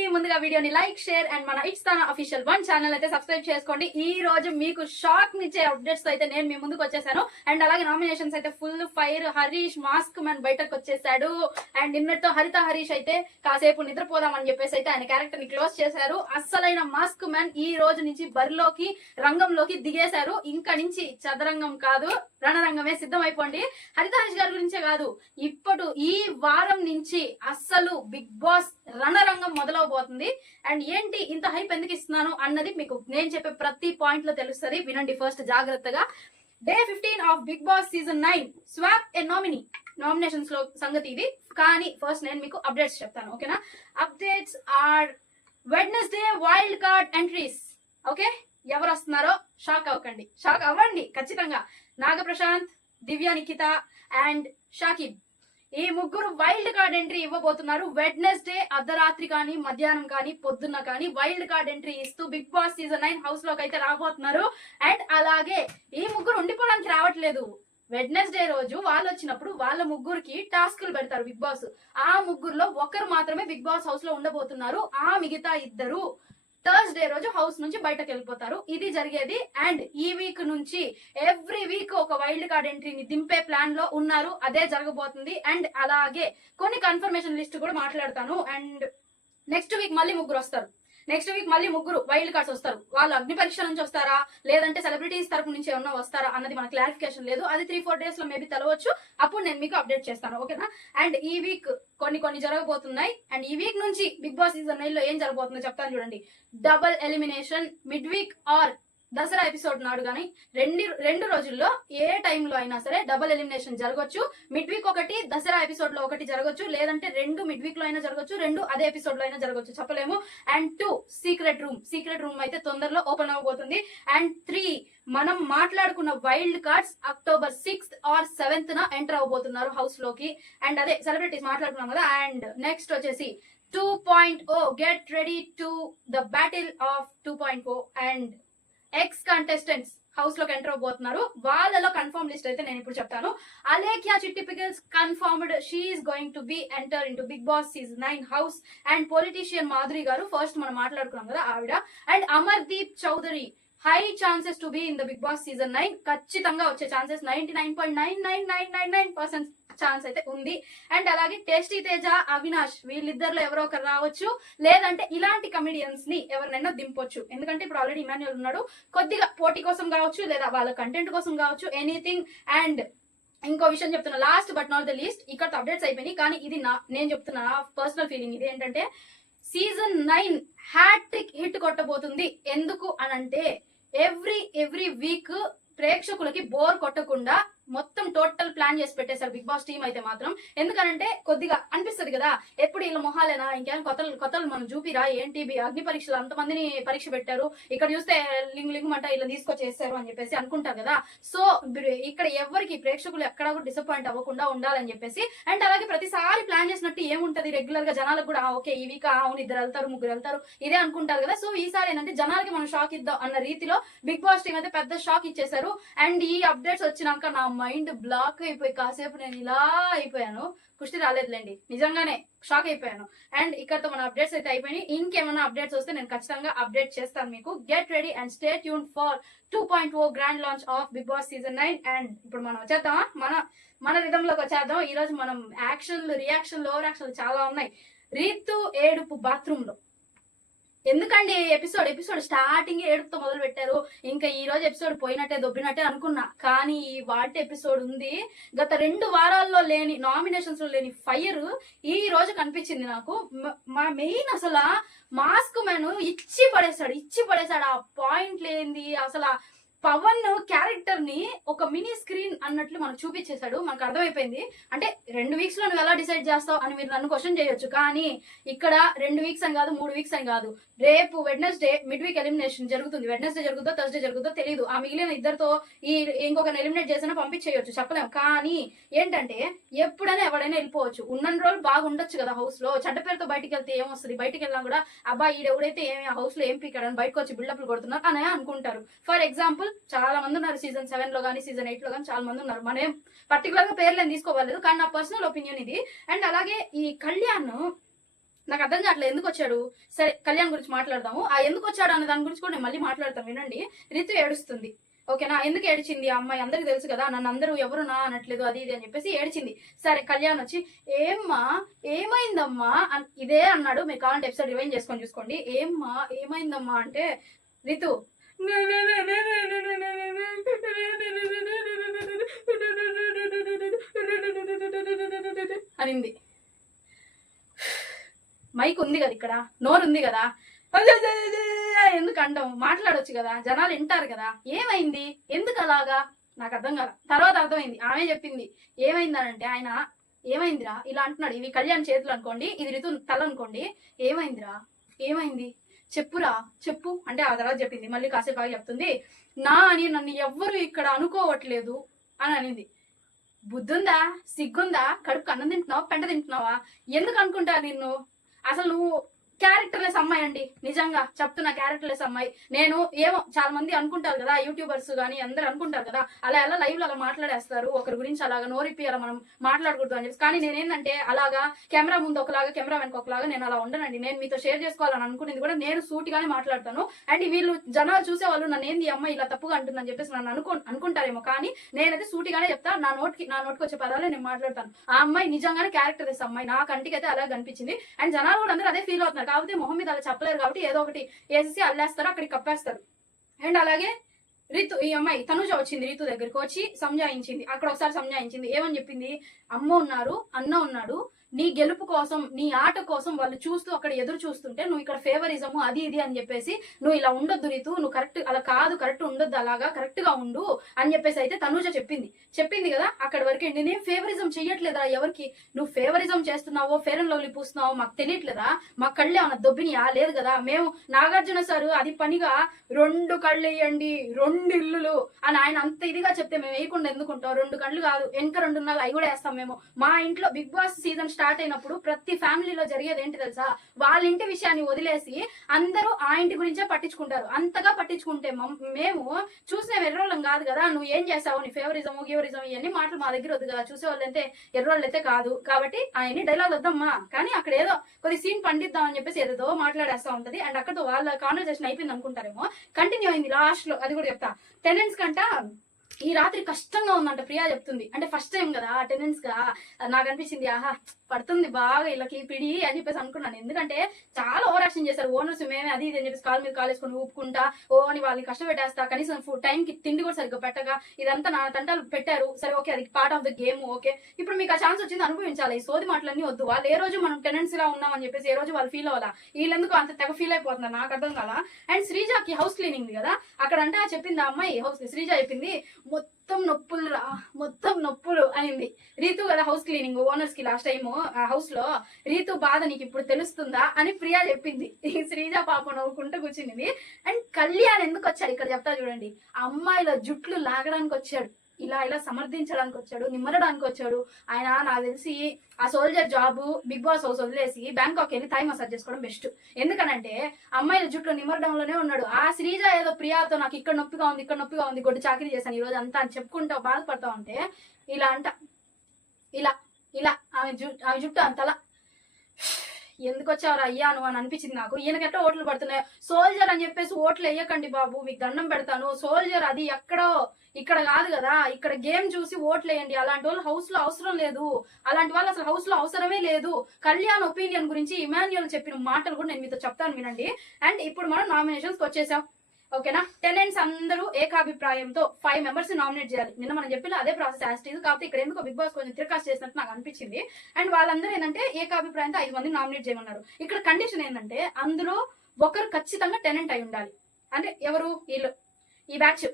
అందరికీ ముందుగా వీడియోని లైక్ షేర్ అండ్ మన ఇట్స్తానా అఫీషియల్ 1 ఛానల్ అయితే సబ్స్క్రైబ్ చేసుకోండి. ఈ రోజు మీకు షాక్ నిచ్చే అప్డేట్స్ అయితే నేను మీ ముందుకు వచ్చేసాను. అండ్ అలాగే నామినేషన్స్ అయితే full fire. Harish mask man బయటకు వచ్చేసాడు. అండ్ నిన్నటితో హరిత హరీష్ అయితే కాసేపు నిద్రపోదామని చెప్పేసి అయితే ఆయన క్యారెక్టర్ ని క్లోజ్ చేశారు. అస్సలైన మాస్క్ మ్యాన్ ఈ రోజు నుంచి బరిలోకి రంగంలోకి దిగేశారు. ఇంకా నుంచి చదరంగం కాదు రణరంగమే సిద్ధమైపోండి. హరిత హరీష్ గారి గురించే కాదు, ఇప్పుడు ఈ వారం నుంచి అస్సలు బిగ్ బాస్ రణరంగం మొదలవబోతుంది. అండ్ ఏంటి ఇంత హైప్ ఎందుకు ఇస్తున్నాను అన్నది మీకు నేను చెప్పే ప్రతి పాయింట్ లో తెలుస్తుంది. వినండి ఫస్ట్ జాగ్రత్తగా. Day 15 of Bigg Boss season 9 swap a nominee. Nominations లో సంగతి ఇది, కానీ ఫస్ట్ నేను మీకు అప్డేట్స్ చెప్తాను. ఓకేనా? Updates or Wednesday wild card entries. Okay, ఎవరు వస్తున్నారో షాక్ అవ్వకండి, షాక్ అవ్వండి ఖచ్చితంగా. నాగప్రశాంత్, దివ్య నిఖిత అండ్ షాకిబ్ ఈ ముగ్గురు వైల్డ్ కార్డ్ ఎంట్రీ ఇవ్వబోతున్నారు. వెడ్నెస్డే అర్ధరాత్రి కానీ మధ్యాహ్నం కానీ పొద్దున్న కానీ వైల్డ్ కార్డ్ ఎంట్రీ ఇస్తూ బిగ్ బాస్ సీజన్ 9 హౌస్ లోకి అయితే రాబోతున్నారు. అండ్ అలాగే ఈ ముగ్గురు ఉండిపోవడానికి రావట్లేదు. వెడ్నెస్డే రోజు వాళ్ళు వచ్చినప్పుడు వాళ్ళ ముగ్గురికి టాస్కులు పెడతారు బిగ్ బాస్. ఆ ముగ్గురులో ఒకరు మాత్రమే బిగ్ బాస్ హౌస్ లో ఉండబోతున్నారు. ఆ మిగతా ఇద్దరు థర్స్డే రోజు హౌస్ నుంచి బయటకు వెళ్ళిపోతారు. ఇది జరిగేది. అండ్ ఈ వీక్ నుంచి ఎవ్రీ వీక్ ఒక వైల్డ్ కార్డ్ ఎంట్రీని దింపే ప్లాన్ లో ఉన్నారు. అదే జరగబోతుంది. అండ్ అలాగే కొన్ని కన్ఫర్మేషన్ లిస్ట్ కూడా మాట్లాడతాను. అండ్ నెక్స్ట్ వీక్ మళ్ళీ ముగ్గురు వస్తారు. నెక్స్ట్ వీక్ మళ్ళీ ముగ్గురు వైల్డ్ కార్డ్స్ వస్తారు. వాళ్ళు అగ్ని పరీక్ష నుంచి వస్తారా లేదంటే సెలబ్రిటీస్ తరపు నుంచి ఏమన్నా వస్తారా అన్నది మన క్లారిఫికేషన్ లేదు. అది 3-4 డేస్ లో మేబీ తెలవచ్చు. అప్పుడు నేను మీకు అప్డేట్ చేస్తాను. ఓకేనా? అండ్ ఈ వీక్ కొన్ని జరగబోతున్నాయి. అండ్ ఈ వీక్ నుంచి బిగ్ బాస్ సీజన్ 9 లో ఏం జరగబోతుందో చెప్తాను చూడండి. Double elimination mid week or Dasara episode నాడు కానీ రెండు రోజుల్లో ఏ టైంలో అయినా సరే డబుల్ ఎలిమినేషన్ జరగొచ్చు. మిడ్ వీక్ ఒకటి, దసరా ఎపిసోడ్ లో ఒకటి జరగొచ్చు. లేదంటే రెండు మిడ్ వీక్ లో అయినా జరగొచ్చు, రెండు అదే ఎపిసోడ్ లో అయినా జరగొచ్చు, చెప్పలేము. అండ్ 2 సీక్రెట్ రూమ్ అయితే తొందరలో ఓపెన్ అవ్వబోతుంది. అండ్ 3 మనం మాట్లాడుకున్న wild cards October 6th or 7th enter అవ్వబోతున్నారు హౌస్ లోకి. అండ్ అదే సెలబ్రిటీస్ మాట్లాడుకున్నాం కదా. అండ్ నెక్స్ట్ వచ్చేసి 2.0 get ready to the battle of 2.0 and ex contestants house లోకి ఎంటర్ అవబోతున్నారు. వాళ్ళలో కన్ఫర్మ్ లిస్ట్ అయితే నేను ఇప్పుడు చెప్తాను. Alekhya Chitti pickles confirmed she is going to be enter in to Bigg Boss season 9 house. And politician Madhuri garu first మనం మాట్లాడుకున్నాం కదా ఆవిడ. And Amardeep Chowdary high chances to be in the Bigg Boss season 9. ఖచ్చితంగా వచ్చే ఛాన్సెస్ 99.99999% ఛాన్స్ అయితే ఉంది. అండ్ అలాగే టేస్టీ తేజ, అవినాష్ వీళ్ళిద్దరిలో ఎవరో ఒకరు రావచ్చు. లేదంటే ఇలాంటి కమెడియన్స్ ని ఎవరినైనా దింపొచ్చు. ఎందుకంటే ఇప్పుడు ఆల్రెడీ ఇమాన్యుయల్ ఉన్నాడు. కొద్దిగా పోటీ కోసం కావచ్చు, లేదా వాళ్ళ కంటెంట్ కోసం కావచ్చు, ఎనీథింగ్. అండ్ ఇంకో విషయం చెప్తున్నా, last but not the least, ఇక్కడ అప్డేట్స్ అయిపోయినాయి. కానీ ఇది నేను చెప్తున్నా పర్సనల్ ఫీలింగ్. ఇది ఏంటంటే సీజన్ 9 హ్యాట్రిక్ హిట్ కొట్టబోతుంది. ఎందుకు అనంటే ఎవ్రీ వీక్ ప్రేక్షకులకి బోర్ కొట్టకుండా మొత్తం టోటల్ ప్లాన్ చేసి పెట్టేశారు బిగ్ బాస్ టీమ్ అయితే మాత్రం. ఎందుకనంటే కొద్దిగా అనిపిస్తుంది కదా, ఎప్పుడు ఇలా మొహాలేనా, ఇంకేం కొత్తలు మనం చూపిరా ఏంటి, అగ్ని పరీక్షలు అంతమందిని పరీక్ష పెట్టారు, ఇక్కడ చూస్తే లింగు అంట ఇలా తీసుకొచ్చేసారు అని చెప్పేసి అనుకుంటారు కదా. సో ఇక్కడ ఎవరికి ప్రేక్షకులు ఎక్కడ కూడా డిసప్పాయింట్ అవ్వకుండా ఉండాలని చెప్పేసి. అండ్ అలాగే ప్రతిసారి ప్లాన్ చేసినట్టు ఏముంటది, రెగ్యులర్ గా జనాలకు కూడా ఓకే ఈ వీక్ అవును 2 వెళ్తారు 3 వెళ్తారు ఇదే అనుకుంటారు కదా. సో ఈసారి ఏంటంటే జనాలకి మనం షాక్ ఇద్దాం అన్న రీతిలో బిగ్ బాస్ టీమ్ అయితే పెద్ద షాక్ ఇచ్చేసారు. అండ్ ఈ అప్డేట్స్ వచ్చినాక నా మైండ్ బ్లాక్ అయిపోయి కాసేపు నేను ఇలా అయిపోయాను. కుష్టి రాలేదులేండి, నిజంగానే షాక్ అయిపోయాను. అండ్ ఇక్కడతో మన అప్డేట్స్ అయితే అయిపోయినాయి. ఇంకేమైనా అప్డేట్స్ వస్తే నేను ఖచ్చితంగా అప్డేట్ చేస్తాను మీకు. Get ready and stay tuned for 2.0 grand launch of Bigg Boss season 9. And ఇప్పుడు మనం వచ్చేద్దామా మన రిధంలోకి వచ్చేద్దాం. ఈ రోజు మనం యాక్షన్లు, రియాక్షన్లు, ఓవర్ యాక్షన్లు చాలా ఉన్నాయి. రీతు ఏడుపు బాత్రూమ్ లో. ఎందుకండి ఎపిసోడ్ స్టార్టింగ్ ఏడుపుతో మొదలు పెట్టారు. ఇంకా ఈ రోజు ఎపిసోడ్ పోయినట్టే దొబ్బినట్టే అనుకున్నా. కానీ ఈ వాటి ఎపిసోడ్ ఉంది. గత 2 వారాల్లో లేని, నామినేషన్స్ లో లేని ఫైర్ ఈ రోజు కనిపించింది నాకు. మా మెయిన్ అసలు మాస్క్ మ్యాన్ ఇచ్చి పడేశాడు. ఆ పాయింట్ లేనిది అసలు పవన్ క్యారెక్టర్ ని ఒక మినీ స్క్రీన్ అన్నట్లు మనకు చూపించేశాడు. మనకు అర్థమైపోయింది. అంటే 2 వీక్స్ లో నువ్వు ఎలా డిసైడ్ చేస్తావు అని మీరు నన్ను క్వశ్చన్ చేయొచ్చు. కానీ ఇక్కడ 2 వీక్స్ అని కాదు, 3 వీక్స్ అని కాదు. రేపు వెడ్నెస్డే మిడ్ వీక్ ఎలిమినేషన్ జరుగుతుంది. వెడ్నెస్డే జరుగుతుందో థర్స్డే జరుగుతుందో తెలియదు. ఆ మిగిలిన ఇద్దరితో ఇంకొకరిని ఎలిమినేట్ చేసినా పంపించేయొచ్చు, చెప్పలేము. కానీ ఏంటంటే ఎప్పుడైనా ఎవరైనా వెళ్ళిపోవచ్చు. ఉన్న రోజులు బాగుండొచ్చు కదా హౌస్ లో. చెడ్డ పేరుతో బయటికి వెళ్తే ఏమొస్తుంది, బయటికి వెళ్ళినా కూడా అబ్బాయి ఈడెవడైతే ఏమి హౌస్ లో ఏం పీకాడని బయటకు వచ్చి బిల్డప్లు కొడుతున్నారు అని అనుకుంటారు. ఫర్ ఎగ్జాంపుల్ చాలా మంది ఉన్నారు సీజన్ 7 లో కానీ సీజన్ 8 లో కానీ చాలా మంది ఉన్నారు. మనం పర్టికులర్ గా పేర్లు ఏం తీసుకోవాలి, కానీ నా పర్సనల్ ఒపీనియన్ ఇది. అండ్ అలాగే ఈ కళ్యాణ్ నాకు అర్థం కావట్లేదు ఎందుకు వచ్చాడు. సరే కళ్యాణ్ గురించి మాట్లాడదాము. ఆ ఎందుకు వచ్చాడు అన్న దాని గురించి కూడా నేను మళ్ళీ మాట్లాడతాను వినండి. రితు ఏడుస్తుంది. ఓకేనా, ఎందుకు ఏడిచింది ఆ అమ్మాయి అందరికి తెలుసు కదా, నన్ను అందరూ ఎవరు నా అనట్లేదు అది ఇది అని చెప్పేసి ఏడిచింది. సరే కళ్యాణ్ వచ్చి ఏమ్మా ఏమైందమ్మా ఇదే అన్నాడు. మీరు కావాలంటే ఎపిసోడ్ రివైండ్ చేసుకొని చూసుకోండి. ఏమ్మా ఏమైందమ్మా అంటే రితు అనింది. మైక్ ఉంది కదా ఇక్కడ, నోరు ఉంది కదా, ఎందుకు అంటాం, మాట్లాడొచ్చు కదా, జనాలు వింటారు కదా. ఏమైంది ఎందుకు అలాగా నాకు అర్థం కాదు. తర్వాత అర్థమైంది, ఆమె చెప్పింది ఏమైందనంటే ఆయన ఏమైందిరా ఇలా అంటున్నాడు. ఇవి కళ్యాణ్ చేతులు అనుకోండి, ఇది రితు తల అనుకోండి. ఏమైందిరా ఏమైంది చెప్పురా చెప్పు అంటే ఆ తర్వాత చెప్పింది. మళ్ళీ కాసేపు ఆగి చెప్తుంది, నా అని నన్ను ఎవ్వరు ఇక్కడ అనుకోవట్లేదు అని అనింది. బుద్ధుందా సిగ్గుందా, కడుపు అన్నం తింటున్నావా పెంట తింటున్నావా, ఎందుకు అనుకుంటా నిన్ను, అసలు నువ్వు క్యారెక్టర్లెస్ అమ్మాయి అండి, నిజంగా చెప్తున్నా క్యారెక్టర్లెస్ అమ్మాయి. నేను ఏమో చాలా మంది అనుకుంటారు కదా, యూట్యూబర్స్ కానీ అందరు అనుకుంటారు కదా, అలా ఎలా లైవ్ లో అలా మాట్లాడేస్తారు ఒకరి గురించి, అలాగా నోరిప్పి అలా మనం మాట్లాడకూడదు అని చెప్పి. కానీ నేనేంటంటే అలాగా కెమెరా ముందు ఒకలాగా కెమెరా వెనక ఒకలాగా నేను అలా ఉండనండి. నేను మీతో షేర్ చేసుకోవాలని అనుకునేది కూడా నేను సూటిగానే మాట్లాడతాను. అండ్ వీళ్ళు జనాలు చూసే వాళ్ళు నన్ను ఏంది అమ్మాయి ఇలా తప్పుగా అంటుందని చెప్పేసి నన్ను అనుకుంటారేమో, కానీ నేనైతే సూటిగానే చెప్తా. నా నోటికి వచ్చే పదాలే నేను మాట్లాడతాను. ఆ అమ్మాయి నిజంగానే క్యారెక్టర్లెస్ అమ్మాయి, నా కంటికి అయితే అలా కనిపించింది. అండ్ జనాలు కూడా అందరూ అదే ఫీల్ అవుతున్నారు. కాకపోతే మొహం మీద అలా చెప్పలేరు కాబట్టి ఏదో ఒకటి వేసేసి అల్లేస్తారు, అక్కడికి కప్పేస్తారు. అండ్ అలాగే రితు ఈ అమ్మాయి తనుజ వచ్చింది రితు దగ్గరికి, వచ్చి సంజాయించింది. అక్కడ ఒకసారి సంజాయించింది. ఏమని చెప్పింది, అమ్మ ఉన్నారు అన్న ఉన్నాడు, నీ గెలుపు కోసం నీ ఆట కోసం వాళ్ళు చూస్తూ అక్కడ ఎదురు చూస్తుంటే నువ్వు ఇక్కడ ఫేవరిజము అది ఇది అని చెప్పేసి నువ్వు ఇలా ఉండొద్దు రితు, నువ్వు కరెక్ట్ అలా కాదు, కరెక్ట్ ఉండొద్దు, అలాగా కరెక్ట్ గా ఉండు అని చెప్పేసి అయితే తనుజ చెప్పింది కదా. అక్కడ వరకు నేను ఫేవరిజం చెయ్యట్లేదా ఎవరికి, నువ్వు ఫేవరిజం చేస్తున్నావో ఫేర్ అండ్ లవ్లీ పూస్తున్నావో మాకు తెలియట్లేదా, మా కళ్ళు ఏమన్నా దొబ్బినియా లేదు కదా, మేము నాగార్జున సారు అది పనిగా 2 కళ్ళు వేయండి 2 ఇల్లులు అని ఆయన అంత ఇదిగా చెప్తే మేము వేయకుండా ఎందుకుంటాం. 2 కళ్ళు కాదు వెనక 2 ఉన్నా అవి కూడా వేస్తాం మేము. మా ఇంట్లో బిగ్ బాస్ సీజన్ స్టార్ట్ అయినప్పుడు ప్రతి ఫ్యామిలీలో జరిగేది ఏంటి తెలుసా, వాళ్ళ ఇంటి విషయాన్ని వదిలేసి అందరూ ఆ ఇంటి గురించే పట్టించుకుంటారు. అంతగా పట్టించుకుంటే మేము చూసిన ఎర్రోళ్ళం కాదు కదా, నువ్వు ఏం చేసావు నీ ఫేవరిజం గివరిజం ఇవన్నీ మాటలు మా దగ్గర వద్దు కదా, చూసేవాళ్ళు అయితే ఎర్రోళ్ళు అయితే కాదు. కాబట్టి ఆయన్ని డైలాగ్ వద్దమ్మా, కానీ అక్కడ ఏదో కొద్ది సీన్ పండిద్దాం అని చెప్పేసి ఏదో మాట్లాడేస్తా ఉంటది. అండ్ అక్కడతో వాళ్ళ కాన్వర్సేషన్ అయిపోయింది అనుకుంటారేమో, కంటిన్యూ అయింది లాస్ట్ లో. అది కూడా చెప్తా. టెనెంట్స్ కంట ఈ రాత్రి కష్టంగా ఉందంట ప్రియా చెప్తుంది. అంటే ఫస్ట్ టైం కదా అటెండెన్స్ గా, నాకు అనిపించింది ఆహా పడుతుంది బాగా వీళ్ళకి పిడి అని చెప్పేసి అనుకున్నాను. ఎందుకంటే చాలా ఓవర్ యాక్షన్ చేశారు ఓనర్స్, మేమే అది ఇది అని చెప్పేసి కాలు మీద కాలేసుకొని ఊపుకుంటా ఓ అని వాళ్ళని కష్టపెట్టేస్తా, కనీసం టైంకి తిండి కూడా సరిగ్గా పెట్టగా ఇదంతా నా తంటాలు పెట్టారు. సరే ఓకే అది part of the game, okay ఇప్పుడు మీకు ఆ ఛాన్స్ వచ్చింది అనుభవించాలి. ఈ సోది మాటలన్నీ వద్దు. వాళ్ళు ఏ రోజు మనం టెనెంట్స్ లా ఉన్నామని చెప్పేసి ఏ రోజు వాళ్ళు ఫీల్ అవ్వాలా, వీళ్ళెందుకు అంత తెగ ఫీల్ అయిపోతున్నారు నాకు అర్థం కాదా. అండ్ శ్రీజాకి హౌస్ క్లీనింగ్ కదా, అక్కడ అంటే చెప్పింది ఆ అమ్మాయి శ్రీజ చెప్పింది మొత్తం నొప్పులు రా మొత్తం నొప్పులు అనింది. రీతు కదా హౌస్ క్లీనింగ్ ఓనర్స్ కి లాస్ట్ టైం హౌస్ లో, రీతు బాధ నీకు ఇప్పుడు తెలుస్తుందా అని ప్రియా చెప్పింది. శ్రీజ పాప నవ్వుకుంటూ కూర్చునింది. అండ్ కళ్యాణ్ ఎందుకు వచ్చాడు ఇక్కడ చెప్తా చూడండి. అమ్మాయిల జుట్లు లాగడానికి వచ్చాడు, ఇలా సమర్థించడానికి వచ్చాడు, నిమ్మరడానికి వచ్చాడు. ఆయన నాకు తెలిసి ఆ soldier job Bigg Boss house వదిలేసి బ్యాంకాక్ వెళ్ళి థాయ్ మసాజ్ చేసుకోవడం బెస్ట్. ఎందుకనంటే అమ్మాయిల జుట్లు నిమ్మరడంలోనే ఉన్నాడు. ఆ శ్రీజ ఏదో ప్రియాతో నాకు ఇక్కడ నొప్పిగా ఉంది గొడ్డు చాకరీ చేశాను ఈ రోజు అంతా అని చెప్పుకుంటా బాధపడతా ఉంటే ఇలా అంట ఇలా ఆమె జుట్టు అంతలా ఎందుకు వచ్చావు అయ్యా నువ్వు అని అనిపించింది నాకు. ఈయనకెట్టో ఓట్లు పడుతున్నాయి. సోల్జర్ అని చెప్పేసి ఓట్లు వేయకండి బాబు, మీకు దండం పెడతాను. సోల్జర్ అది ఎక్కడో ఇక్కడ కాదు కదా, ఇక్కడ గేమ్ చూసి ఓట్లు వేయండి. అలాంటి వాళ్ళు హౌస్ లో అవసరం లేదు, అలాంటి వాళ్ళు అసలు హౌస్ లో అవసరమే లేదు. కళ్యాణ్ ఒపీనియన్ గురించి ఇమాన్యుయల్ చెప్పిన మాటలు కూడా నేను మీతో చెప్తాను వినండి. అండ్ ఇప్పుడు మనం నామినేషన్స్ వచ్చేసాం ఓకేనా. టెనెంట్స్ అందరూ ఏకాభిప్రాయంతో 5 మెంబర్స్ నామినేట్ చేయాలి. నిన్న మనం చెప్పిన అదే ప్రాసెస్ యాస్టీజ్, కాకపోతే ఇక్కడ ఎందుకో బిగ్ బాస్ కొంచెం తిరకాస్ చేసినట్టు నాకు అనిపించింది. అండ్ వాళ్ళందరూ ఏంటంటే ఏకాభిప్రాయంతో 5 మందిని నామినేట్ చేయమన్నారు. ఇక్కడ కండిషన్ ఏంటంటే అందులో ఒకరు ఖచ్చితంగా టెనెంట్ అయి ఉండాలి. అంటే ఎవరు వీళ్ళు ఈ బ్యాచ్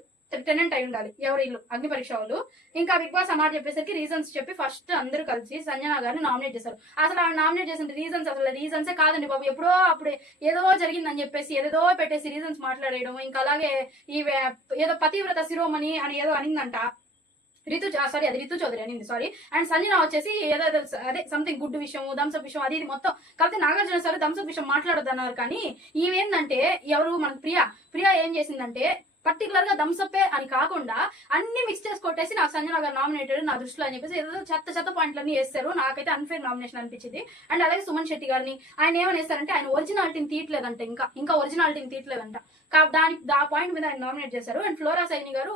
టెనెంట్ అయి ఉండాలి. ఎవరు వీళ్ళు అగ్ని పరీక్ష వాళ్ళు. ఇంకా బిగ్ బాస్ అన్నారు చెప్పేసరికి రీజన్స్ చెప్పి ఫస్ట్ అందరూ కలిసి సంజన గారిని నామినేట్ చేశారు. అసలు ఆవిడ నామినేట్ చేసిన రీజన్స్ అసలు రీజన్సే కాదండి బాబు. ఎప్పుడో అప్పుడే ఏదో జరిగిందని చెప్పేసి ఏదో పెట్టేసి రీజన్స్ మాట్లాడేయడం. ఇంకా అలాగే ఈ ఏదో పతివ్రత శిరోమణి అని ఏదో అనిందంట రితు చౌదరి అనింది సారీ. అండ్ సంజన వచ్చేసి ఏదో అదే సంథింగ్ గుడ్ విషయం థమ్స్అప్ విషయం అది ఇది మొత్తం కాకపోతే నాగార్జున సార్ థమ్స్అప్ విషయం మాట్లాడొద్దు అన్నారు. కానీ ఈవేందంటే ఎవరు మనకు ప్రియా ఏం చేసిందంటే పర్టికులర్ గా థమ్స్అప్ అని కాకుండా అన్ని మిక్స్ చేసి కొట్టేసి నాకు సంజన గారు నామినేటెడ్ నా దృష్టిలో అని చెప్పేసి ఏదో చెత్త పాయింట్లన్నీ వేస్తారు. నాకైతే అన్ఫేర్ నామినేషన్ అనిపించింది. అండ్ అలాగే సుమన్ శెట్టి గారిని ఆయన ఏమని వేస్తారంటే ఆయన ఒరిజినాలిటీని తీయట్లేదంట, ఇంకా ఒరిజినాలిటీని తీయట్లేదంట. ఆ పాయింట్ మీద ఆయన నామినేట్ చేశారు. అండ్ ఫ్లోరా సైని గారు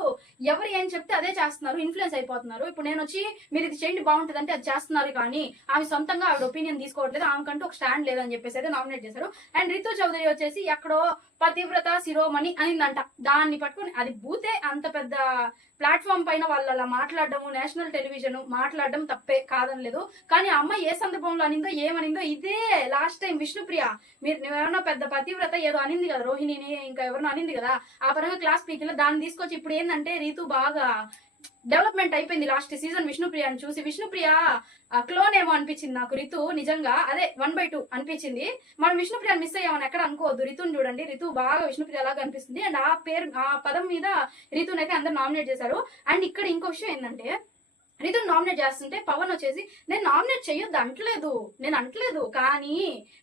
ఎవరు ఏం చెప్తే అదే చేస్తున్నారు, ఇన్ఫ్లుయెన్స్ అయిపోతున్నారు. ఇప్పుడు నేను వచ్చి మీరు ఇది చేయండి బాగుంటుంది అంటే అది చేస్తున్నారు, కానీ ఆమె సొంతంగా ఆవిడ ఒపీనియన్ తీసుకోవట్లేదు, ఆమెకంటూ ఒక స్టాండ్ లేదని చెప్పేసి అయితే నామినేట్ చేశారు. అండ్ రితు చౌదరి వచ్చేసి ఎక్కడో పతివ్రత శిరోమణి అనిందంట. దాన్ని పట్టుకుని అది బూతే, అంత పెద్ద ప్లాట్ఫామ్ పైన వాళ్ళు అలా మాట్లాడడము, నేషనల్ టెలివిజన్ మాట్లాడడం తప్పే కాదనలేదు. కానీ ఆ అమ్మాయి ఏ సందర్భంలో అనిందో ఏమనిందో ఇదే లాస్ట్ టైం విష్ణుప్రియ మీరు ఎవరన్నా పెద్ద పతివ్రత ఏదో అనింది కదా, రోహిణిని ఇంకా ఎవరినో అనింది కదా, ఆ పరంగా క్లాస్ పీకిలో దాన్ని తీసుకొచ్చి ఇప్పుడు ఏంటంటే రీతు బాగా డెవలప్మెంట్ అయిపోయింది లాస్ట్ సీజన్ విష్ణుప్రియని చూసి. విష్ణుప్రియ క్లోన్ ఏమో అనిపించింది నాకు రితు, నిజంగా అదే 1/2 అనిపించింది. మనం విష్ణుప్రియని మిస్ అయ్యామని ఎక్కడ అనుకోవద్దు. రితుని చూడండి, రితు బాగా విష్ణుప్రియ లాగా అనిపిస్తుంది. అండ్ ఆ పదం మీద రితునైతే అందరు నామినేట్ చేశారు. అండ్ ఇక్కడ ఇంకో విషయం ఏంటంటే రితుని నామినేట్ చేస్తుంటే పవన్ వచ్చేసి నేను నామినేట్ చేయొద్దు అంటలేదు, కానీ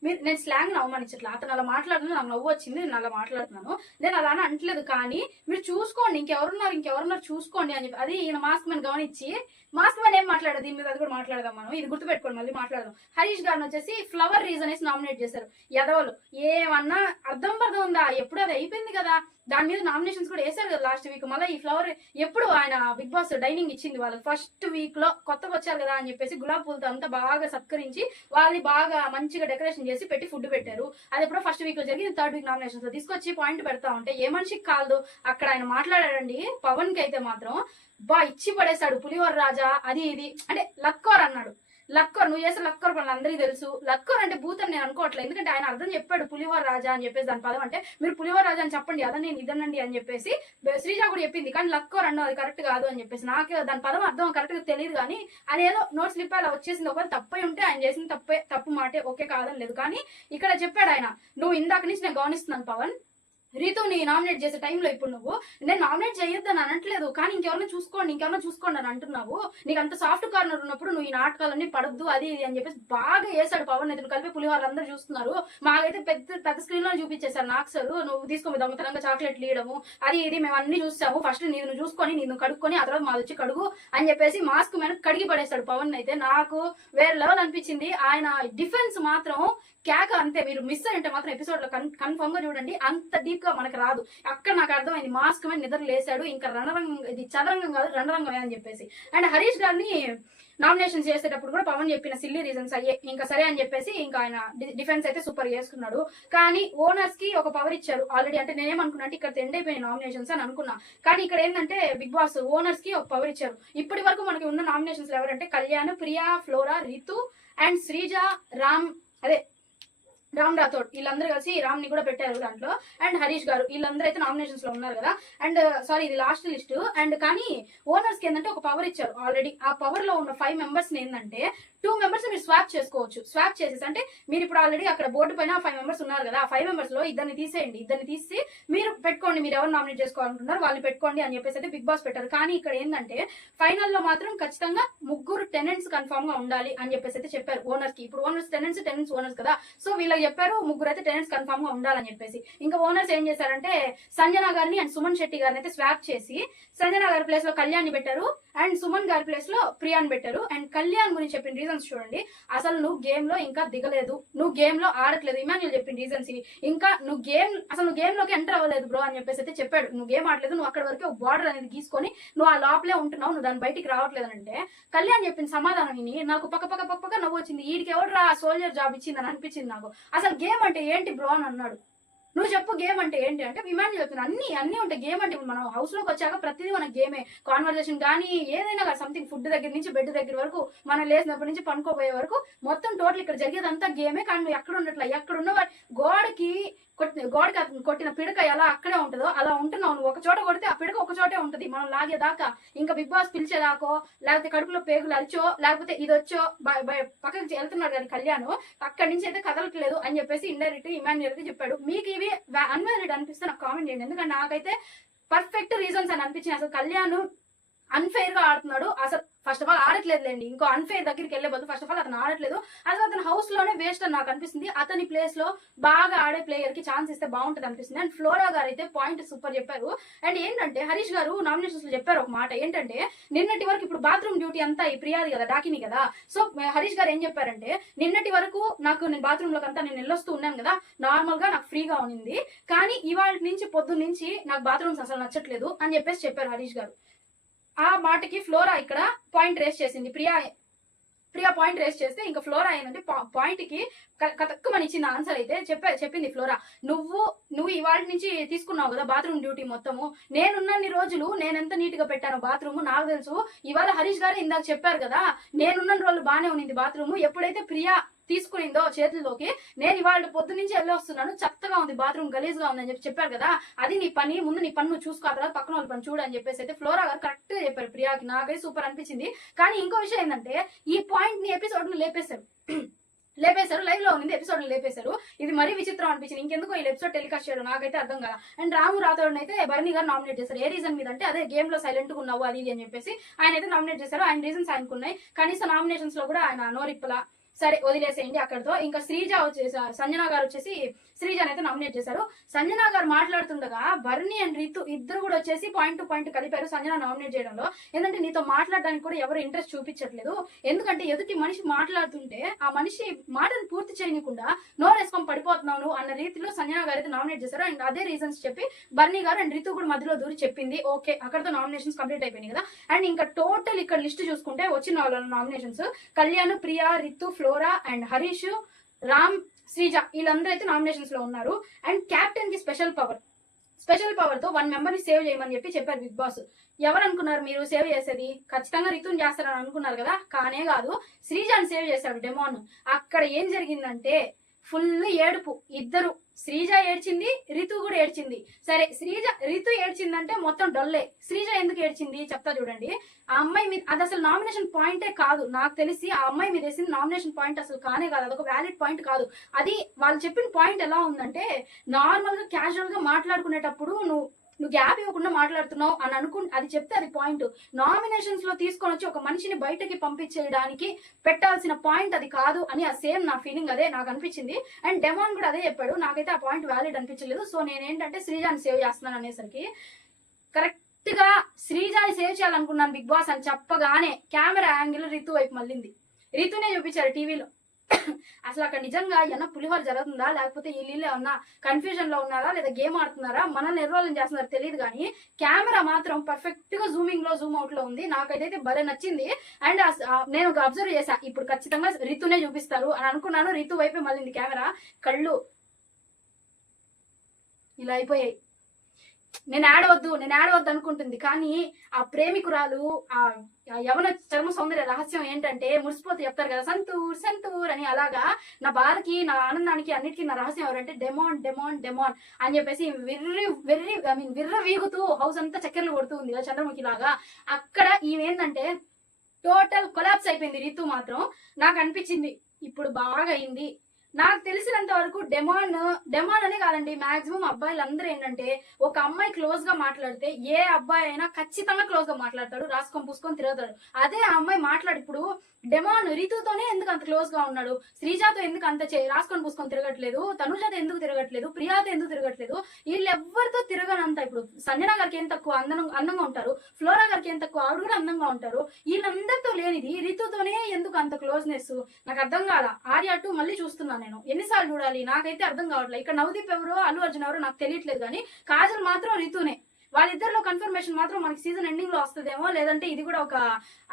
మీరు నేను స్లాంగ్ అవమానించట్లా, అతను అలా మాట్లాడుతున్నా నాకు నవ్వు వచ్చింది, నేను అలా మాట్లాడుతున్నాను, నేను అలా అంటలేదు, కానీ మీరు చూసుకోండి ఇంకెవరున్నారు చూసుకోండి అని చెప్పి. అది ఈయన మాస్క్ మ్యాన్ గమనించి, మాస్క్ మ్యాన్ ఏం మాట్లాడదు దీని మీద, అది కూడా మాట్లాడదాం మనం, ఇది గుర్తుపెట్టుకోండి మళ్ళీ మాట్లాడదాం. హరీష్ గారిని వచ్చేసి ఫ్లవర్ రీజన్ వేసి నామినేట్ చేశారు. ఎదవలు ఏమన్నా అర్థం ఉందా, ఎప్పుడు అది అయిపోయింది కదా, దాని మీద నామినేషన్స్ కూడా వేశారు కదా లాస్ట్ వీక్. మళ్ళీ ఈ ఫ్లవర్ ఎప్పుడు ఆయన బిగ్ బాస్ డైనింగ్ ఇచ్చింది వాళ్ళకి ఫస్ట్ వీక్ లో, కొత్తగా వచ్చారు కదా అని చెప్పేసి గులాబ్ పూలతో అంతా బాగా సత్కరించి వాళ్ళని బాగా మంచిగా డెకరేషన్ చేసి పెట్టి ఫుడ్ పెట్టారు. అది ఎప్పుడో ఫస్ట్ వీక్ లో జరిగింది. థర్డ్ వీక్ నామినేషన్స్ లో తీసుకొచ్చి పాయింట్ పెడతా ఉంటే ఏ మనిషికి కాదు అక్కడ ఆయన మాట్లాడాడండి. పవన్ కి అయితే మాత్రం ఇచ్చి పడేశాడు, పులిహోర రాజా అది ఇది అంటే లక్కోర్ అన్నాడు. లక్కర్ నువ్వు చేసే లక్కర్ పనులు అందరికీ తెలుసు. లక్కర్ అంటే భూత్ అని నేను అనుకోవట్లేదు, ఎందుకంటే ఆయన అర్థం చెప్పాడు పులిహోర రాజా అని చెప్పేసి. దాని పదం అంటే మీరు పులిహోర రాజా అని చెప్పండి, అదే నేను ఇదనండి అని చెప్పేసి శ్రీజ కూడా చెప్పింది. కానీ లక్కర్ అన్న అది కరెక్ట్ కాదు అని చెప్పేసి, నాకు దాని పదం అర్థం కరెక్ట్ గా తెలియదు, కానీ ఆయన ఏదో నోట్ స్లిప్ అలా వచ్చేసింది. ఒకవేళ తప్పై ఉంటే ఆయన చేసిన తప్పు మాటే, ఓకే కాదని లేదు. కానీ ఇక్కడ చెప్పాడు ఆయన, నువ్వు ఇందాక నుంచి నేను గమనిస్తున్నాను పవన్, రీతుని నామినేట్ చేసే టైంలో ఇప్పుడు నువ్వు నేను నామినేట్ చేయొద్దని అనట్లేదు, కానీ ఇంకెవరైనా చూసుకోండి అని అంటున్నావు. నీకు అంత సాఫ్ట్ కార్నర్ ఉన్నప్పుడు నువ్వు ఈ నాటకాలన్నీ పడద్దు అది ఇది అని చెప్పేసి బాగా వేసాడు పవన్. ఇతను కలిపి పులిహోర అందరూ చూస్తున్నారు, మాకైతే పెద్ద స్క్రీన్ లో చూపించేశారు. నాకు సార్ నువ్వు తీసుకొని దొంగతనంగా చాక్లెట్లు ఇవ్వడము అది ఇది మేము అన్ని చూసాము, ఫస్ట్ నువ్వు చూసుకొని నేను కడుక్కొని ఆ తర్వాత మాది వచ్చి కడుగు అని చెప్పేసి మాస్క్ మీద కడిగి పడేశాడు పవన్. అయితే నాకు వేరే లెవెల్ అనిపించింది. ఆయన డిఫెన్స్ మాత్రం కేక అంతే. మీరు మిస్ అయ్యంటే మాత్రం ఎపిసోడ్ లో కన్ఫర్మ్ గా చూడండి, అంత డీప్ గా మనకు రాదు. అక్కడ నాకు అర్థమైంది మాస్క్ మీద నిద్ర లేసాడు, ఇంకా ఇది చదరంగం కాదు రణరంగమే అని చెప్పేసి. అండ్ హరీష్ గారిని నామినేషన్ చేసేటప్పుడు కూడా పవన్ చెప్పిన సిల్లీ రీజన్స్ అయ్యే ఇంకా సరే అని చెప్పేసి ఇంకా ఆయన డిఫెన్స్ అయితే సూపర్ చేసుకున్నాడు. కానీ ఓనర్స్ కి ఒక పవర్ ఇచ్చారు ఆల్రెడీ. అంటే నేనేమనుకున్నా అంటే ఇక్కడ ఎండ్ అయిపోయిన నామినేషన్స్ అని అనుకున్నా, కానీ ఇక్కడ ఏంటంటే బిగ్ బాస్ ఓనర్స్ కి ఒక పవర్ ఇచ్చారు. ఇప్పటి వరకు మనకి ఉన్న నామినేషన్స్ ఎవరంటే కళ్యాణ్, ప్రియా, ఫ్లోరా, రితు అండ్ శ్రీజ, రామ్ రాథోడ్ వీళ్ళందరూ కలిసి రామ్ ని కూడా పెట్టారు దాంట్లో. అండ్ హరీష్ గారు వీళ్ళందరూ అయితే నామినేషన్స్ లో ఉన్నారు కదా. అండ్ సారీ ఇది లాస్ట్ లిస్ట్. అండ్ కానీ ఓనర్స్ కి ఏంటంటే ఒక పవర్ ఇచ్చారు ఆల్రెడీ. ఆ పవర్ లో ఉన్న 5 మెంబర్స్ ఏంటంటే 2 మెంబర్స్ మీరు స్వాప్ చేసుకోవచ్చు. స్వాప్ చేసేసి అంటే మీరు ఇప్పుడు ఆల్రెడీ అక్కడ బోర్డు పైన 5 మెంబర్స్ ఉన్నారు కదా, ఆ 5 మెంబర్స్ లో ఇద్దరిని తీసేయండి, ఇద్దరిని తీసి మీరు పెట్టుకోండి, మీరు ఎవరు నామినేట్ చేసుకోవాలనుకుంటున్నారు వాళ్ళని పెట్టుకోండి అని చెప్పేసి అయితే బిగ్ బాస్ పెట్టారు. కానీ ఇక్కడ ఏంటంటే ఫైనల్ లో మాత్రం ఖచ్చితంగా 3 టెనెంట్స్ కన్ఫర్మ్ గా ఉండాలి అని చెప్పేసి అయితే చెప్పారు ఓనర్స్ కి. ఇప్పుడు ఓనర్స్ టెనెంట్స్ ఓనర్స్ కదా, సో వీళ్ళకి చెప్పారు 3 అయితే టెనెంట్స్ కన్ఫర్మ్ గా ఉండాలని చెప్పేసి. ఇంకా ఓనర్స్ ఏం చేశారంటే సంజన గారిని అండ్ సుమన్ శెట్టి గారిని అయితే స్వాప్ చేసి సంజన గారి ప్లేస్ లో కళ్యాణ్ పెట్టారు అండ్ సుమన్ గారి ప్లేస్ లో ప్రియాని పెట్టారు. అండ్ కళ్యాణ్ గురించి చెప్పిన రీజన్స్ చూడండి, అసలు నువ్వు గేమ్ లో ఇంకా దిగలేదు, నువ్వు గేమ్ లో ఆడట్లేదు. ఇమాన్యుల్ చెప్పిన రీజన్స్ ఇవి. ఇంకా నువ్వు గేమ్ లోకి ఎంటర్ అవ్వలేదు బ్రో అని చెప్పేసి అయితే చెప్పాడు. నువ్వు గేమ్ ఆడలేదు, నువ్వు అక్కడ వరకు బార్డర్ అనేది గీసుకొని నువ్వు ఆ లోపలే ఉంటున్నావు, నువ్వు దాని బయటికి రావట్లేదు అంటే కళ్యాణ్ చెప్పిన సమాధానం విని నాకు పక్క నవ్వు వచ్చింది. వీడికి ఎవరు సోల్జర్ జాబ్ ఇచ్చిందని అనిపించింది నాకు. అసలు గేమ్ అంటే ఏంటి బ్రో అని అన్నాడు. నువ్వు చెప్పు గేమ్ అంటే ఏంటి అంటే ఇమాన్యుల్ చెప్తున్నా అన్ని ఉంటాయి. గేమ్ అంటే మనం హౌస్ లోకి వచ్చాక ప్రతిదీ మన గేమే. కాన్వర్సేషన్ కానీ ఏదైనా సంథింగ్ ఫుడ్ దగ్గర నుంచి బెడ్ దగ్గర వరకు మనం లేచినప్పటి నుంచి పనుకోపోయే వరకు మొత్తం టోటల్ ఇక్కడ జరిగేదంతా గేమే. కానీ నువ్వు ఎక్కడ ఉండట్లా, ఎక్కడున్న గోడకి కొట్టిన పిడక ఎలా అక్కడే ఉంటుందో అలా ఉంటున్నావు. నువ్వు ఒక చోట కొడితే ఆ పిడక ఒక చోటే ఉంటుంది మనం లాగేదాకా. ఇంకా బిగ్ బాస్ పిలిచేదాకో లేకపోతే కడుపులో పేగులు అరిచో లేకపోతే ఇది వచ్చో పక్కకి వెళ్తున్నాడు కానీ కళ్యాణ్ అక్కడి నుంచి అయితే కదలట్లేదు అని చెప్పేసి ఇండైరెక్ట్ ఇమాన్యుల్ అయితే చెప్పాడు. మీకు ఇవి అన్వాలిడ్ అనిపిస్తే నాకు కామెంట్ చేయండి, ఎందుకంటే నాకైతే పర్ఫెక్ట్ రీజన్స్ అని అనిపించింది. అసలు కళ్యాణ్ అన్ఫెయిర్ గా ఆడుతున్నాడు. అసలు ఫస్ట్ ఆఫ్ ఆల్ ఆడట్లేదులేండి, ఇంకో అన్ఫెయిర్ దగ్గరికి వెళ్లే బదులు ఫస్ట్ ఆఫ్ ఆల్ అతను ఆడట్లేదు. అసలు అతను హౌస్ లోనే వేస్ట్ అని నాకు అనిపిస్తుంది. అతని ప్లేస్ లో బాగా ఆడే ప్లేయర్ కి ఛాన్స్ ఇస్తే బాగుంటుంది అనిపిస్తుంది. అండ్ ఫ్లోరా గారు అయితే పాయింట్ సూపర్ చెప్పారు. అండ్ ఏంటంటే హరీష్ గారు నామినేషన్స్ లో చెప్పారు ఒక మాట ఏంటంటే, నిన్నటి వరకు ఇప్పుడు బాత్రూమ్ డ్యూటీ అంతా ఈ ప్రియాది కదా, డాకిని కదా. సో హరీష్ గారు ఏం చెప్పారంటే, నిన్నటి వరకు నేను బాత్రూమ్ లోకి అంతా నేను వెళ్ళొస్తూ ఉన్నాను కదా, నార్మల్ గా నాకు ఫ్రీగా ఉంది, కానీ ఇవాళ నుంచి పొద్దున్న నుంచి నాకు బాత్రూమ్స్ అసలు నచ్చట్లేదు అని చెప్పేసి చెప్పారు హరీష్ గారు. ఆ మాటకి ఫ్లోరా ఇక్కడ పాయింట్ రేస్ చేసింది. ప్రియా పాయింట్ రేస్ చేస్తే ఇంకా ఫ్లోరా ఏంటంటే పాయింట్ కి కతక్కుమని ఇచ్చిన ఆన్సర్ అయితే చెప్పింది ఫ్లోరా, నువ్వు ఇవాళ నుంచి తీసుకున్నావు కదా బాత్రూమ్ డ్యూటీ మొత్తము, నేనున్నన్ని రోజులు నేనెంత నీట్ గా పెట్టాను బాత్రూమ్ నాకు తెలుసు. ఇవాళ హరీష్ గారు ఇందాక చెప్పారు కదా, నేనున్న రోజులు బాగానే ఉన్నింది బాత్రూమ్, ఎప్పుడైతే ప్రియా తీసుకునిందో చేతుల్లోకి, నేను ఇవాళ పొద్దు నుంచి వెళ్ళి వస్తున్నాను, చెత్తగా ఉంది బాత్రూమ్, గలీజ్ గా ఉంది అని చెప్పారు కదా, అది నీ పని, ముందు నీ పన్ను చూసుకో, తర్వాత పక్కన వాళ్ళ పని చూడు అని చెప్పేసి అయితే ఫ్లోరా గారు కరెక్ట్ గా చెప్పారు ప్రియాకి. నాకైతే సూపర్ అనిపించింది. కానీ ఇంకో విషయం ఏంటంటే, ఈ పాయింట్ ని ఎపిసోడ్ ను లేపేశారు, లైవ్ లో ఉంది ఎపిసోడ్ లేపేశారు. ఇది మరీ విచిత్రం అనిపించింది. ఇంకెందుకు ఈ ఎపిసోడ్ టెలికాస్ట్ చేయడం నాకైతే అర్థం కదా. అండ్ రాము రాథోడ్ అయితే బర్నీ గారు నామినేట్ చేశారు. ఏ రీజన్ మీద అంటే, అదే గేమ్ లో సైలెంట్ గా ఉన్నావు అది అని చెప్పేసి ఆయన అయితే నామినేట్ చేశారు. ఆయన రీజన్స్ ఆయనకున్నాయి, కనీసం నామినేషన్స్ లో కూడా ఆయన నోరిప్పలా. సరే వదిలేసేయండి అక్కడితో. ఇంకా శ్రీజ వచ్చేసి సంజన గారు వచ్చేసి శ్రీజాని అయితే నామినేట్ చేశారు. సంజన గారు మాట్లాడుతుండగా బర్నీ అండ్ రితు ఇద్దరు కూడా వచ్చేసి పాయింట్ టు పాయింట్ కలిపారు సంజన నామినేట్ చేయడంలో. ఎందుకంటే నీతో మాట్లాడడానికి కూడా ఎవరు ఇంట్రెస్ట్ చూపించట్లేదు, ఎందుకంటే ఎదుటి మనిషి మాట్లాడుతుంటే ఆ మనిషి మాటను పూర్తి చేయకుండా నో రెస్పాన్స్ పడిపోతున్నాను అన్న రీతిలో సంజన గారు అయితే నామినేట్ చేశారు. అండ్ అదే రీజన్స్ చెప్పి బర్నీ గారు అండ్ రితు కూడా మధ్యలో దూరి చెప్పింది. ఓకే, అక్కడతో నామినేషన్స్ కంప్లీట్ అయిపోయినాయి కదా. అండ్ ఇంకా టోటల్ ఇక్కడ లిస్ట్ చూసుకుంటే వచ్చిన వాళ్ళ nominations Kalyan, Priya, Ritu, flora and Harish, Ram, Sreeja వీళ్ళందరూ అయితే నామినేషన్స్ లో ఉన్నారు. అండ్ క్యాప్టెన్ కి స్పెషల్ పవర్ తో 1 మెంబర్ ని సేవ్ చేయమని చెప్పారు బిగ్ బాస్. ఎవరు అనుకున్నారు మీరు సేవ్ చేసేది? ఖచ్చితంగా రితుని చేస్తారని అనుకున్నారు కదా, కానే కాదు, శ్రీజాని సేవ్ చేశాడు డెమాన్. అక్కడ ఏం జరిగిందంటే ఫుల్ ఏడుపు. ఇద్దరు, శ్రీజ ఏడ్చింది, రితు కూడా ఏడ్చింది. సరే రితు ఏడ్చిందంటే మొత్తం డొల్లే. శ్రీజ ఎందుకు ఏడ్చింది చెప్తా చూడండి. ఆ అమ్మాయి మీద అది అసలు నామినేషన్ పాయింటే కాదు, నాకు తెలిసి ఆ అమ్మాయి మీద వేసింది నామినేషన్ పాయింట్ అసలు కానే కాదు, అదొక వ్యాలిడ్ పాయింట్ కాదు. అది వాళ్ళు చెప్పిన పాయింట్ ఎలా ఉందంటే, నార్మల్ గా క్యాజువల్ గా మాట్లాడుకునేటప్పుడు నువ్వు గ్యాప్ ఇవ్వకుండా మాట్లాడుతున్నావు అని అది చెప్తే అది పాయింట్. నామినేషన్స్ లో తీసుకొని వచ్చి ఒక మనిషిని బయటకి పంపించేయడానికి పెట్టాల్సిన పాయింట్ అది కాదు అని ఆ సేమ్ నా ఫీలింగ్, అదే నాకు అనిపించింది. అండ్ డెమాన్ కూడా అదే చెప్పాడు, నాకైతే ఆ పాయింట్ వ్యాలిడ్ అనిపించలేదు. సో నేనేంటంటే శ్రీజాని సేవ్ చేస్తున్నాను అనేసరికి కరెక్ట్ గా శ్రీజాని సేవ్ చేయాలనుకున్నాను బిగ్ బాస్ అని చెప్పగానే కెమెరా యాంగిల్ రితు వైపు మళ్ళింది. రితునే చూపించారు టీవీలో. అసలు అక్కడ నిజంగా ఏమన్నా పులిహోర జరుగుతుందా, లేకపోతే వీళ్ళు ఏమన్నా కన్ఫ్యూజన్ లో ఉన్నారా, లేదా గేమ్ ఆడుతున్నారా, మనల్ని నిర్వహణ చేస్తున్నారా తెలియదు, కానీ కెమెరా మాత్రం పర్ఫెక్ట్ గా జూమింగ్ లో జూమ్ అవుట్ లో ఉంది. నాకైతే భలే నచ్చింది. అండ్ నేను అబ్జర్వ్ చేశా, ఇప్పుడు ఖచ్చితంగా రితునే చూపిస్తారు అని అనుకున్నాను. రితు వైపే మళ్ళీ కెమెరా, కళ్ళు ఇలా అయిపోయాయి. నేను ఆడవద్దు అనుకుంటుంది, కానీ ఆ ప్రేమికురాలు ఆ యవన చర్మ సౌందర్య రహస్యం ఏంటంటే, మురిసిపోతే చెప్తారు కదా సంతూర్ అని, అలాగా నా బాధకి నా ఆనందానికి అన్నిటికీ నా రహస్యం ఎవరంటే డెమాన్ అని చెప్పేసి విర్ర వీగుతూ హౌస్ అంతా చక్కెరలు కొడుతూ ఉంది కదా చంద్రముఖి లాగా. అక్కడ ఈమెందంటే టోటల్ కొలాప్స్ అయిపోయింది. రితు మాత్రం నాకు అనిపించింది ఇప్పుడు బాగా అయింది. నాకు తెలిసినంత వరకు డెమాన్ అనే కాదండి, మాక్సిమం అబ్బాయిలు అందరూ ఏంటంటే, ఒక అమ్మాయి క్లోజ్ గా మాట్లాడితే ఏ అబ్బాయి అయినా ఖచ్చితంగా క్లోజ్ గా మాట్లాడతాడు, రాసుకొని పూసుకొని తిరుగుతాడు. అదే ఆ అమ్మాయి ఇప్పుడు డెమాన్ రితుతోనే ఎందుకు అంత క్లోజ్ గా ఉన్నాడు, శ్రీజాతో ఎందుకు అంత రాసుకొని పూసుకొని తిరగట్లేదు, తనుజాతో ఎందుకు తిరగట్లేదు, ప్రియాతో ఎందుకు తిరగట్లేదు, వీళ్ళెవ్వరితో తిరగనంత. ఇప్పుడు సంజన గారికి ఏం తక్కువ అందంగా ఉంటారు, ఫ్లోరా గారికి ఏం తక్కువ ఆవిడ కూడా అందంగా ఉంటారు, వీళ్ళందరితో లేనిది రితుతోనే ఎందుకు అంత క్లోజ్నెస్ నాకు అర్థం కాల. ఆర్య 2 మళ్ళీ చూస్తున్నాను నేను, ఎన్నిసార్లు చూడాలి నాకైతే అర్థం కావట్లేదు. ఇక్కడ నవదీప్ ఎవరో అల్లు అర్జున్ ఎవరో నాకు తెలియట్లేదు, కానీ కాజల్ మాత్రం రితునే. వాళ్ళిద్దరిలో కన్ఫర్మేషన్ మాత్రం మనకి సీజన్ ఎండింగ్ లో వస్తుందేమో, లేదంటే ఇది కూడా ఒక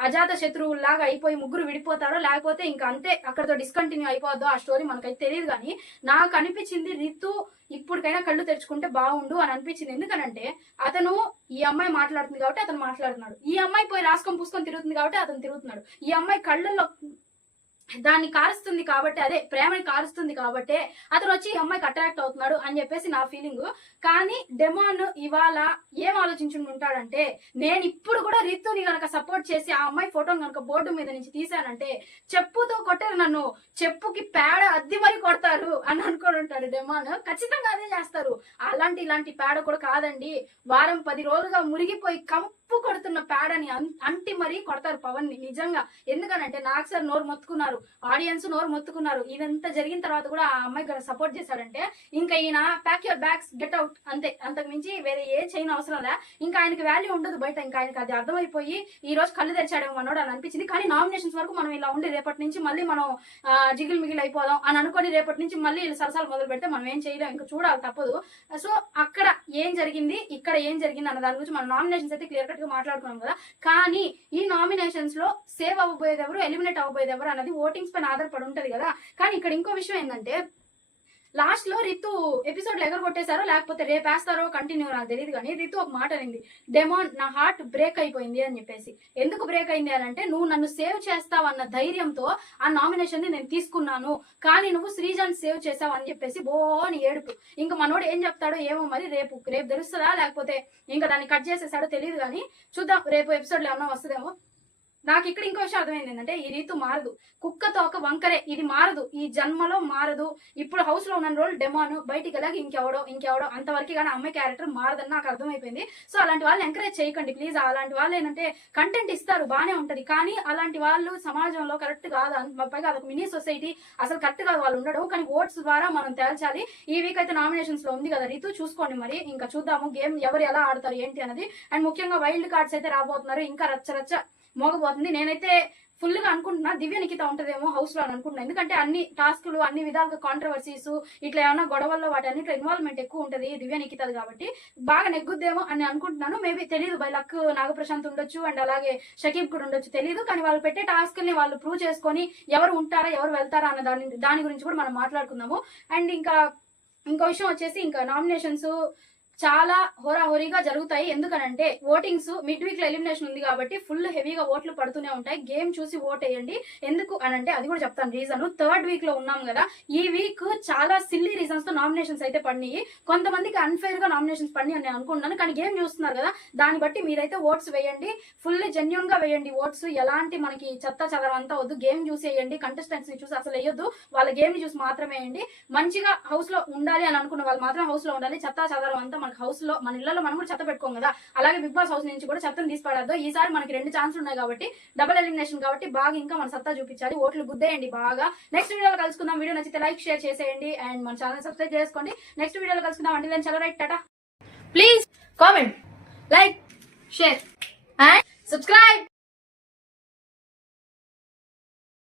అజాత శత్రువులాగా అయిపోయి ముగ్గురు విడిపోతారో, లేకపోతే ఇంకా అంతే అక్కడతో డిస్కంటిన్యూ అయిపోద్దో ఆ స్టోరీ మనకైతే తెలియదు. కానీ నాకు అనిపించింది రితు ఇప్పటికైనా కళ్ళు తెరుచుకుంటే బాగుండు అని అనిపించింది. ఎందుకనంటే అతను ఈ అమ్మాయి మాట్లాడుతుంది కాబట్టి అతను మాట్లాడుతున్నాడు, ఈ అమ్మాయి పోయి రాసుకొని పూసుకొని తిరుగుతుంది కాబట్టి అతను తిరుగుతున్నాడు, ఈ అమ్మాయి కళ్ళల్లో దాన్ని కారుస్తుంది కాబట్టి, అదే ప్రేమని కారుస్తుంది కాబట్టి అతను వచ్చి ఈ అమ్మాయికి అట్రాక్ట్ అవుతున్నాడు అని చెప్పేసి నా ఫీలింగ్. కానీ డెమాన్ ఇవాళ ఏం ఆలోచించుకుని ఉంటాడంటే, నేను ఇప్పుడు కూడా రితుని గనక సపోర్ట్ చేసి ఆ అమ్మాయి ఫోటోని గనక బోర్డు మీద నుంచి తీసానంటే చెప్పుతో కొట్టారు, నన్ను చెప్పుకి పేడ అద్ది మరీ కొడతారు అని అనుకొని ఉంటాడు డెమాన్. ఖచ్చితంగా అదే చేస్తారు. ఇలాంటి పేడ కూడా కాదండి, వారం 10 రోజులుగా మురిగిపోయి కంపు కొడుతున్న పేడని అంటి మరీ కొడతారు పవన్ ని. నిజంగా ఎందుకనంటే నాకు సార్ నోరు మొత్తుకున్నారు, ఆడియన్స్ నోరు మొత్తుకున్నారు. ఇదంతా జరిగిన తర్వాత కూడా ఆ అమ్మాయి సపోర్ట్ చేశాడంటే ఇంకా ఈయన pack your bags get out అంతే, అంతకు మించి వేరే ఏ చేయని అవసరం లే. ఇంకా ఆయనకి వాల్యూ ఉండదు బయట. ఇంకా ఆయనకి అది అర్థమైపోయి ఈ రోజు కళ్ళు తెరిచాడేమో మనోడు అని అనిపించింది. కానీ నామినేషన్స్ వరకు మనం ఇలా ఉండి రేపటి నుంచి మళ్ళీ మనం జిగిల్ మిగిల్ అయిపోదాం అని అనుకొని రేపటి నుంచి మళ్ళీ సరసాలు మొదలు పెడితే మనం ఏం చేయలేం, ఇంకా చూడాలి తప్పదు. సో అక్కడ ఏం జరిగింది, ఇక్కడ ఏం జరిగింది అన్న దాని గురించి మనం నామినేషన్స్ అయితే క్లియర్ కట్ గా మాట్లాడుకున్నాం కదా. కానీ ఈ నామినేషన్స్ లో సేవ్ అవ్వబోయేది ఎవరు, ఎలిమినేట్ అవ్వబోయేది ఎవరు అన్నది ఓటింగ్స్ పైన ఆధారపడి ఉంటది కదా. కానీ ఇక్కడ ఇంకో విషయం ఏంటంటే, లాస్ట్ లో రితు ఎపిసోడ్ ఎగర కొట్టేశారో లేకపోతే రేపేస్తారో కంటిన్యూ నాకు తెలియదు. కానీ రితు ఒక మాట అనింది, డెమాన్ నా హార్ట్ బ్రేక్ అయిపోయింది అని చెప్పేసి. ఎందుకు బ్రేక్ అయింది అని అంటే, నువ్వు నన్ను సేవ్ చేస్తావు అన్న ధైర్యంతో ఆ నామినేషన్ ని నేను తీసుకున్నాను, కానీ నువ్వు శ్రీజాన్ సేవ్ చేసావు అని చెప్పేసి బోని ఏడుపు. ఇంకా మనోడు ఏం చెప్తాడో ఏమో మరి, రేపు తెలుస్తుందా లేకపోతే ఇంకా దాన్ని కట్ చేసేసాడో తెలియదు. కానీ చూద్దాం, రేపు ఎపిసోడ్ లో ఏమన్నా వస్తుందేమో. నాకు ఇక్కడ ఇంకో విషయం అర్థమైంది ఏంటంటే, ఈ రీతు మారదు, కుక్కతో ఒక వంకరే, ఇది మారదు, ఈ జన్మలో మారదు. ఇప్పుడు హౌస్ లో ఉన్న రోజులు డెమాన్, బయటికి వెళ్ళాక ఇంకెవడో అంతవరకు కానీ అమ్మాయి క్యారెక్టర్ మారదని నాకు అర్థమైపోయింది. సో అలాంటి వాళ్ళని ఎంకరేజ్ చేయకండి ప్లీజ్. అలాంటి వాళ్ళు ఏంటంటే కంటెంట్ ఇస్తారు బానే ఉంటది, కానీ అలాంటి వాళ్ళు సమాజంలో కరెక్ట్ కాదు. పైగా అదొక మినీ సొసైటీ, అసలు కరెక్ట్ కాదు వాళ్ళు ఉండడం. కానీ ఓట్స్ ద్వారా మనం తేల్చాలి. ఈ వీక్ అయితే నామినేషన్స్ లో ఉంది కదా రీతు, చూసుకోండి మరి. ఇంకా చూద్దాము గేమ్ ఎవరు ఎలా ఆడతారు ఏంటి అనేది. అండ్ ముఖ్యంగా వైల్డ్ కార్డ్స్ అయితే రాబోతున్నారు, ఇంకా రచ్చ మోగబోతుంది. నేనైతే ఫుల్ గా అనుకుంటున్నా దివ్య నిఖిత ఉంటదేమో హౌస్ లో అని అనుకుంటున్నా. ఎందుకంటే అన్ని టాస్కులు, అన్ని విధాలుగా కాంట్రవర్సీస్, ఇట్లా ఏమైనా గొడవల్లో వాటి అన్నిట్లో ఇన్వాల్వ్మెంట్ ఎక్కువ ఉంటది దివ్య నిఖితది కాబట్టి బాగా నెగ్గుద్దేమో అని అనుకుంటున్నాను. మేబీ తెలియదు, బై లక్ నాగప్రశాంత్ ఉండొచ్చు అండ్ అలాగే షకీబ్ కూడా ఉండొచ్చు, తెలియదు. కానీ వాళ్ళు పెట్టే టాస్క్ ని వాళ్ళు ప్రూవ్ చేసుకొని ఎవరు ఉంటారా ఎవరు వెళ్తారా అన్న దాని గురించి కూడా మనం మాట్లాడుకుందాము. అండ్ ఇంకో విషయం వచ్చేసి, ఇంకా నామినేషన్స్ చాలా హోరాహోరీగా జరుగుతాయి. ఎందుకనంటే ఓటింగ్స్ మిడ్ వీక్ లో ఎలిమినేషన్ ఉంది కాబట్టి ఫుల్ హెవీగా ఓట్లు పడుతూనే ఉంటాయి. గేమ్ చూసి ఓట్ వేయండి. ఎందుకు అనంటే అది కూడా చెప్తాను రీజన్. థర్డ్ వీక్ లో ఉన్నాం కదా, ఈ వీక్ చాలా సిల్లీ రీజన్స్ తో నామినేషన్స్ అయితే పడినాయి. కొంతమందికి అన్ఫేర్ గా నామినేషన్స్ పడినాయి అని నేను అనుకుంటున్నాను. కానీ గేమ్ చూస్తున్నారు కదా, దాన్ని బట్టి మీరైతే ఓట్స్ వేయండి, ఫుల్ జెన్యున్ గా వేయండి ఓట్స్. ఎలాంటి మనకి చెత్త చెదరం అంతా వద్దు, గేమ్ చూసి వేయండి. కంటెస్టెంట్స్ ని చూసి అసలు వేయొద్దు, వాళ్ళ గేమ్ ని చూసి మాత్రమే వేయండి. మంచిగా హౌస్ లో ఉండాలి అని అనుకున్న వాళ్ళు మాత్రం హౌస్ లో ఉండాలి. చెత్త చెదరం అంతా మనకి హౌస్ లో, మన ఇళ్లలో మనం కూడా చెత్త పెట్టుకోం కదా, అలాగే బిగ్ బాస్ హౌస్ నుంచి కూడా చెత్తను తీసిపడద్దు. ఈసారి మనకి 2 ఛాన్సులు ఉన్నాయి కాబట్టి, డబుల్ ఎలిమినేషన్ కాబట్టి బాగా ఇంకా మన సత్తా చూపించాలి. ఓట్లు గుద్దేయండి బాగా. నెక్స్ట్ వీడియోలో కలుసుకుందాం. వీడియో నచ్చితే లైక్ షేర్ చేసేయండి అండ్ మన ఛానల్ సబ్స్క్రైబ్ చేసుకోండి. నెక్స్ట్ వీడియోలో కలుసుకుందాం. అంటే నేను చాలా right Tata. Please comment, like, share and subscribe.